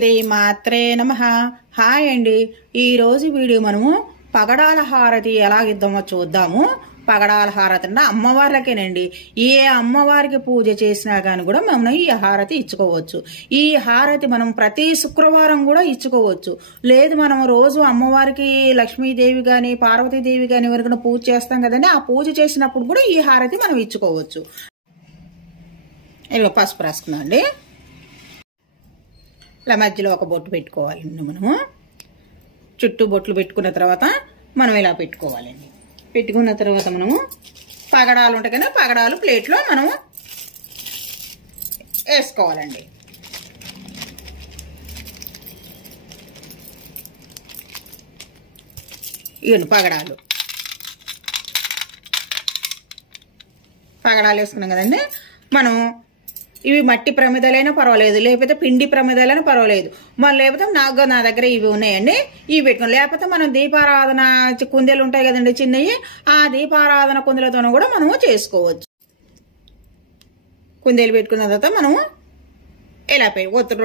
శ్రీమాత్రే నమః. హాయ్ అండి. ఈరోజు వీడియో మనము పగడాల హారతి ఎలా ఇద్దామో చూద్దాము. పగడాల హారతి అంటే అమ్మవార్లకేనండి. ఏ అమ్మవారికి పూజ చేసినా గాని కూడా మనం ఈ హారతి ఇచ్చుకోవచ్చు. ఈ హారతి మనం ప్రతి శుక్రవారం కూడా ఇచ్చుకోవచ్చు. లేదు మనం రోజు అమ్మవారికి లక్ష్మీదేవి గాని పార్వతీదేవి గాని ఎవరికైనా పూజ చేస్తాం కదండి, ఆ పూజ చేసినప్పుడు కూడా ఈ హారతి మనం ఇచ్చుకోవచ్చు. ఇలా పసుపు రాసుకున్నాం అండి. ఇలా మధ్యలో ఒక బొట్టు పెట్టుకోవాలండి. మనము చుట్టూ బొట్లు పెట్టుకున్న తర్వాత మనం ఇలా పెట్టుకోవాలండి. పెట్టుకున్న తర్వాత మనము పగడాలు ఉంటాయి కదా, పగడాలు ప్లేట్లో మనము వేసుకోవాలండి. ఇవన్నీ పగడాలు వేసుకున్నాం కదండి. మనం ఇవి మట్టి ప్రమిదలైనా పర్వాలేదు, లేకపోతే పిండి ప్రమిదలైనా పర్వాలేదు. మరి లేకపోతే నా దగ్గర ఇవి ఉన్నాయండి, ఇవి పెట్టుకోండి. లేకపోతే మనం దీపారాధన కుందేలు ఉంటాయి కదండి చిన్నవి, ఆ దీపారాధన కుందేలతో కూడా మనము చేసుకోవచ్చు. కుందేలు పెట్టుకున్న తర్వాత మనము ఇలా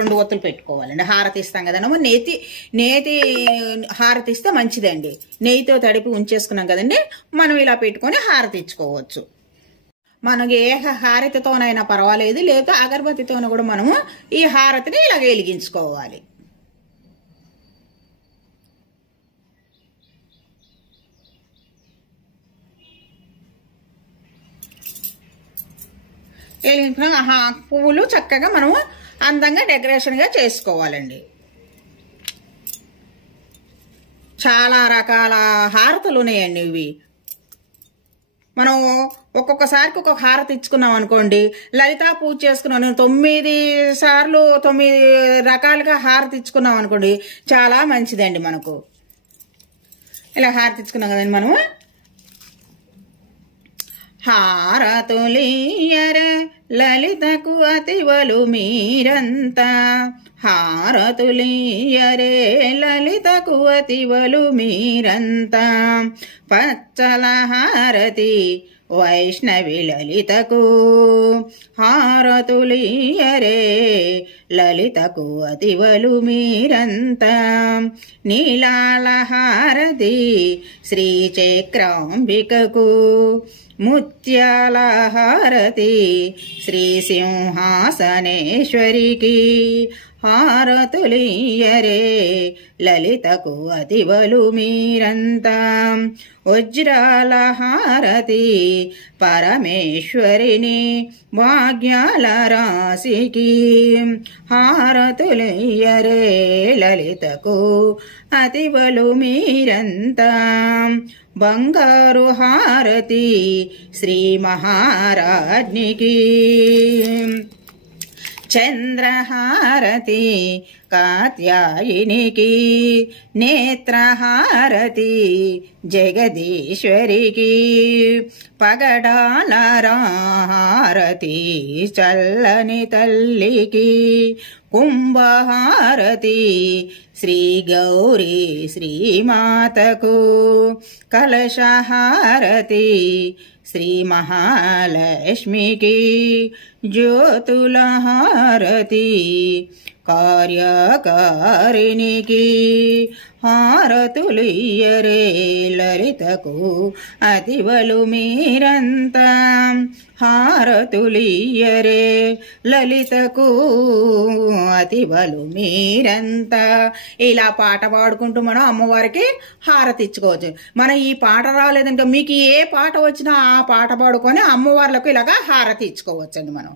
రెండు ఒత్తులు పెట్టుకోవాలండి. హారతి ఇస్తాం కదండి, నేతి హారతి ఇస్తే మంచిదండి. నెయ్యితో తడిపి ఉంచేసుకున్నాం కదండి, మనం ఇలా పెట్టుకొని హారతి ఇచ్చుకోవచ్చు. మనకి ఏ హారతితోనైనా పర్వాలేదు, లేదా అగరబత్తితోనూ కూడా మనము ఈ హారతిని ఇలా వెలిగించుకోవాలి. వెలిగించుకున్న పువ్వులు చక్కగా మనము అందంగా డెకరేషన్గా చేసుకోవాలండి. చాలా రకాల హారతులు ఉన్నాయండి. ఇవి మనం ఒక్కొక్కసారికి ఒక్కొక్క హారతి ఇచ్చుకున్నాం అనుకోండి, లలితా పూజ చేసుకున్నాం 9 సార్లు 9 రకాలుగా హారతి ఇచ్చుకున్నాం అనుకోండి, చాలా మంచిదండి. మనకు ఇలా హారతి ఇచ్చుకున్నాం కదండి. మనము హారతులియర లలితకు అతివలు మీరంతా, హారతులియరే లలితకు అతివలు మీరంతా, పచ్చల హారతి వైష్ణవి లలితకు, హారతులియరే లలితకు అతివలు మీరంతా, నీలాల హారతి శ్రీచక్రాంబికకు, ముత్యాల హారతి శ్రీ సింహాసనేశ్వరికి, హారతులియరే లలితకు అతివలు మీరంతా, వజ్రాల హారతి పరమేశ్వరిని భాగ్యాల రాశికి, హారతులియరే లలితకు అతివలు మీరంతా, బంగారు హారతి శ్రీ మహారాజ్ఞికి, చంద్రహారతి కాత్యాయినికి, నేత్రహారతి జగదీశ్వరికి, పగడాల హారతి చల్లని తల్లికి, కుంభహారతి శ్రీ గౌరీ శ్రీమాతకు, కలశహారతి శ్రీ మహాలక్ష్మికి, జ్యోతుల హారతి కార్యకారిణికి, హారతులియరే లలితకు అతివలు మీరంతా, హారతులియరే లలితకు అతివలు మీరంతా. ఇలా పాట పాడుకుంటూ మనం అమ్మవారికి హారతి ఇచ్చుకోవచ్చు. మనం ఈ పాట రాలేదంటే మీకు ఏ పాట వచ్చినా ఆ పాట పాడుకొని అమ్మవార్లకు ఇలాగా హారతి ఇచ్చుకోవచ్చండి మనం.